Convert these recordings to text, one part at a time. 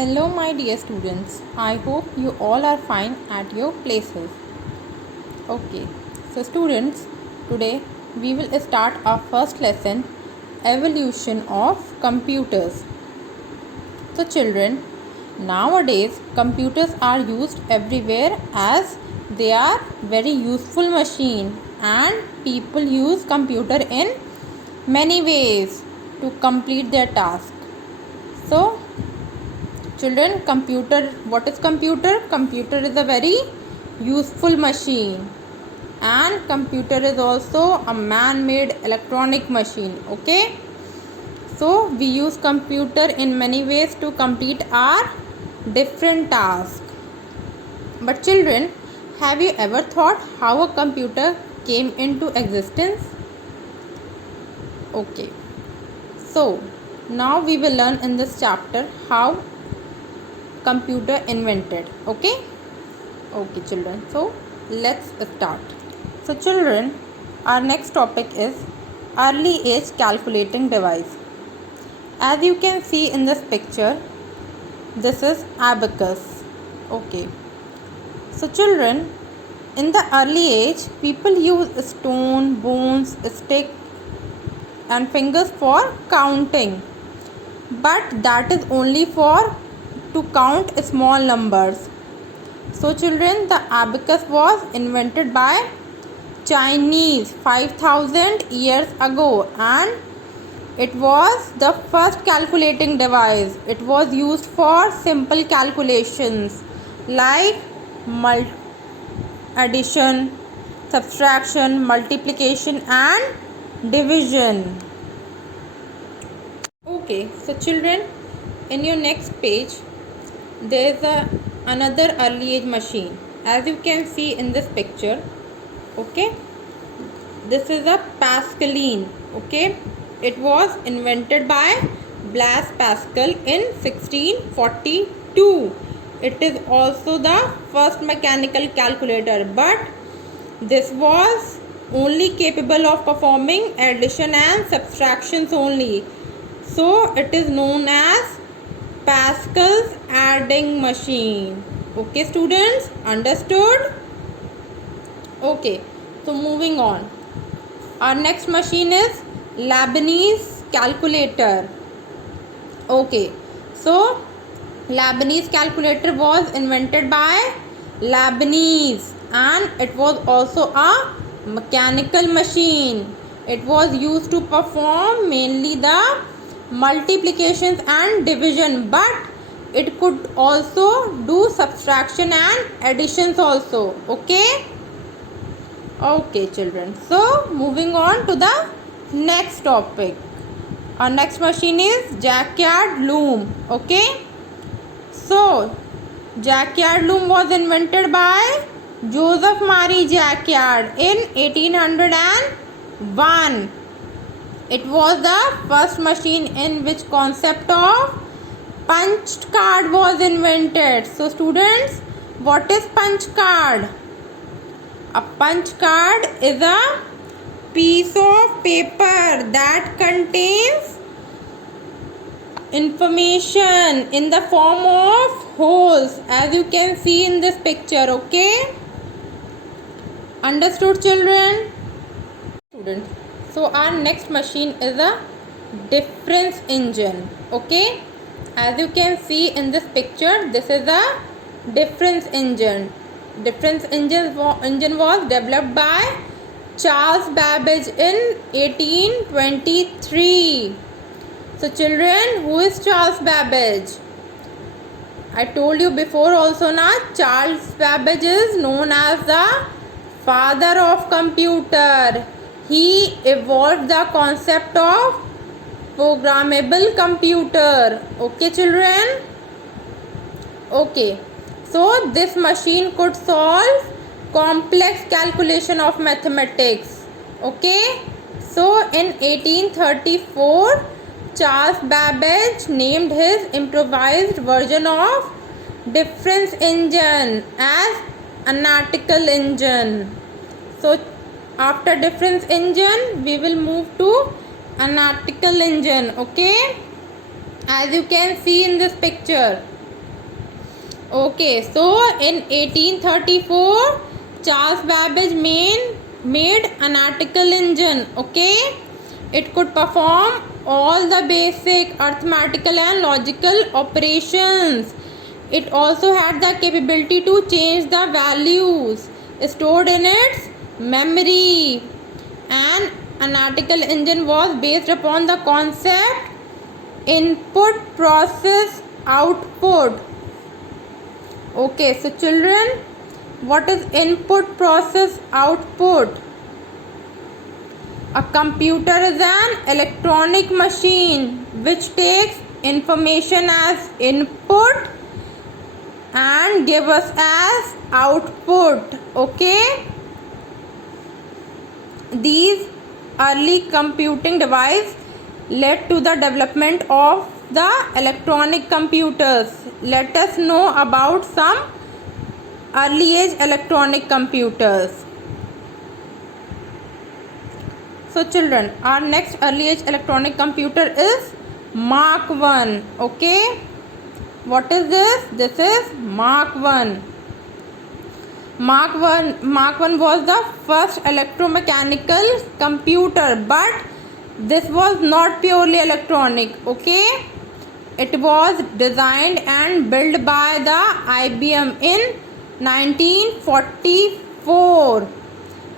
Hello, my dear students. I hope you all are fine at your places. Okay, so students, today we will start our first lesson, Evolution of Computers. So, children, nowadays computers are used everywhere as they are very useful machine, and people use computer in many ways to complete their task. So, children, what is computer? Computer is a very useful machine, and computer is also a man-made electronic machine. Okay, so we use computer in many ways to complete our different tasks. But children, have you ever thought how a computer came into existence? Okay, so now we will learn in this chapter how computer invented. Okay children, so let's start. So children, our next topic is early age calculating device. As you can see in this picture, this is abacus. Okay, so children, in the early age people use stone, bones, stick and fingers for counting, but that is only for to count small numbers. So children, the abacus was invented by Chinese 5000 years ago, and it was the first calculating device. It was used for simple calculations like addition, subtraction, multiplication and division. Okay, so children, in your next page there is another early age machine. As you can see in this picture, okay, this is a Pascaline. Okay, it was invented by Blaise Pascal in 1642. It is also the first mechanical calculator, but this was only capable of performing addition and subtractions only. So it is known as Pascal's adding machine. Okay students, understood? Okay, so moving on. Our next machine is Leibniz calculator. Okay, so Leibniz calculator was invented by Leibniz, and it was also a mechanical machine. It was used to perform mainly the multiplications and division, but it could also do subtraction and additions also. Okay children, so moving on to the next topic. Our next machine is Jacquard loom. Okay, so Jacquard loom was invented by Joseph Marie Jacquard in 1801. It was the first machine in which concept of punched card was invented. So students, what is punch card? A punch card is a piece of paper that contains information in the form of holes, as you can see in this picture. Okay, understood children? Students, so our next machine is a difference engine. Okay, as you can see in this picture, this is a difference engine. Difference engine was developed by Charles Babbage in 1823. So children, who is Charles Babbage? I told you before also na, Charles Babbage is known as the father of computer. He evolved the concept of programmable computer. Okay children? Okay, so this machine could solve complex calculation of mathematics. Okay, so in 1834 Charles Babbage named his improvised version of difference engine as analytical engine. So after difference engine we will move to analytical engine. Okay, as you can see in this picture, Okay, so in 1834, Charles Babbage made analytical engine. Okay, it could perform all the basic arithmetical and logical operations. It also had the capability to change the values stored in its memory. An analytical engine was based upon the concept input process output. Okay, so children, what is input process output? A computer is an electronic machine which takes information as input and gives us as output. Okay, these early computing devices led to the development of the electronic computers. Let us know about some early age electronic computers. So children, our next early age electronic computer is Mark 1. Okay, what is this? This is Mark 1. Mark 1 was the first electromechanical computer, but this was not purely electronic. Okay, it was designed and built by the IBM in 1944.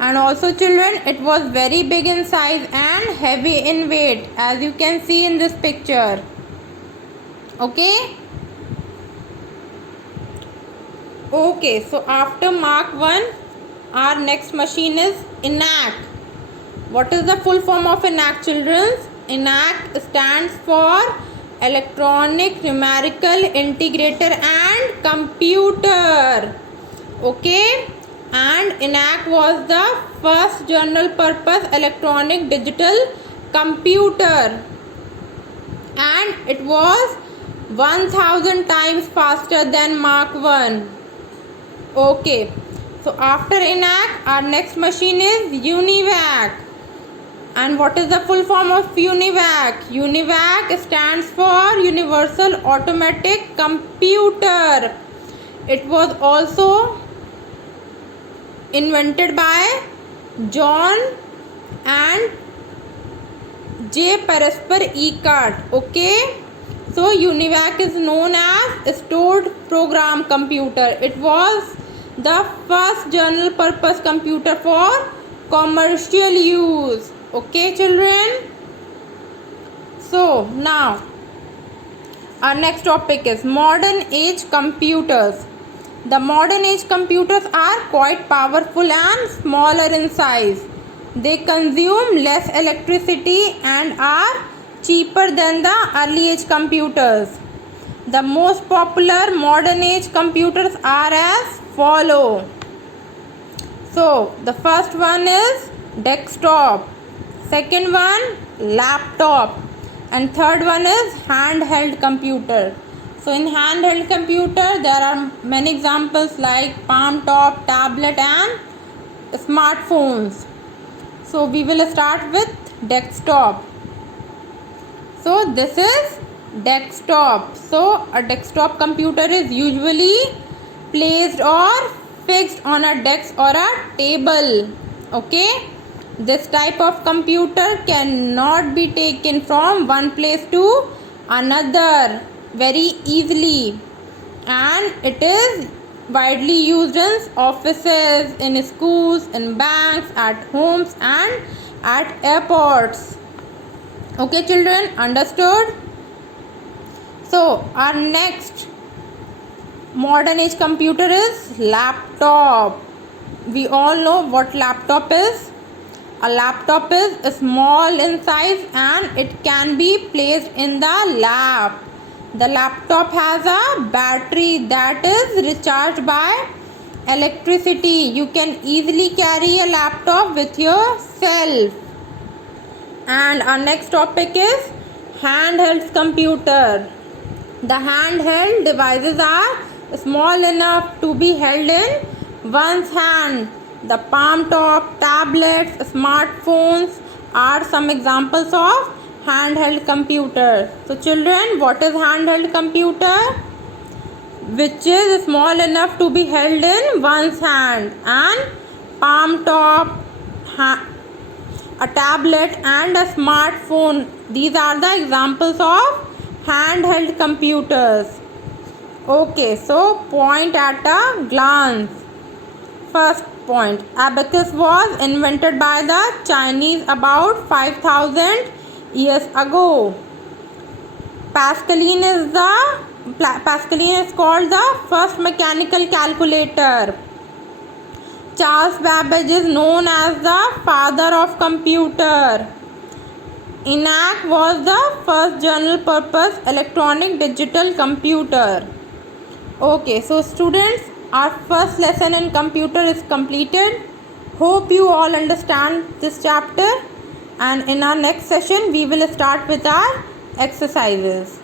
And also children, it was very big in size and heavy in weight, as you can see in this picture. Okay, so after Mark 1, our next machine is ENIAC. What is the full form of ENIAC, children? ENIAC stands for Electronic Numerical Integrator and Computer. Okay, and ENIAC was the first general purpose electronic digital computer, and it was 1000 times faster than Mark 1. Okay, so after ENIAC, our next machine is UNIVAC. And what is the full form of UNIVAC? UNIVAC stands for Universal Automatic Computer. It was also invented by John and J. Parspar Eckert. Okay, so UNIVAC is known as Stored Program Computer. It was the first general purpose computer for commercial use. Okay children, so now our next topic is modern age computers. The modern age computers are quite powerful and smaller in size. They consume less electricity and are cheaper than the early age computers. The most popular modern age computers are as follow. So the first one is desktop, second one laptop, and third one is handheld computer. So in handheld computer there are many examples like palm top, tablet and smartphones. So we will start with desktop. So this is desktop. So a desktop computer is usually placed or fixed on a desk or a table. Okay, this type of computer cannot be taken from one place to another very easily, and it is widely used in offices, in schools, in banks, at homes and at airports. Okay children, understood? So our next modern age computer is laptop. We all know what laptop is. A laptop is small in size and it can be placed in the lap. The laptop has a battery that is recharged by electricity. You can easily carry a laptop with yourself. And our next topic is handheld computer. The handheld devices are small enough to be held in one's hand. The palm top, tablets, smartphones are some examples of handheld computers. So children, what is handheld computer? which is small enough to be held in one's hand, and palm top, a tablet and a smartphone. These are the examples of handheld computers. Okay, so point at a glance. First point, abacus was invented by the Chinese about 5000 years ago. Pascaline is called the first mechanical calculator. Charles Babbage is known as the father of computer. ENIAC was the first general purpose electronic digital computer. Okay, so students, our first lesson in computer is completed. Hope you all understand this chapter, and in our next session we will start with our exercises.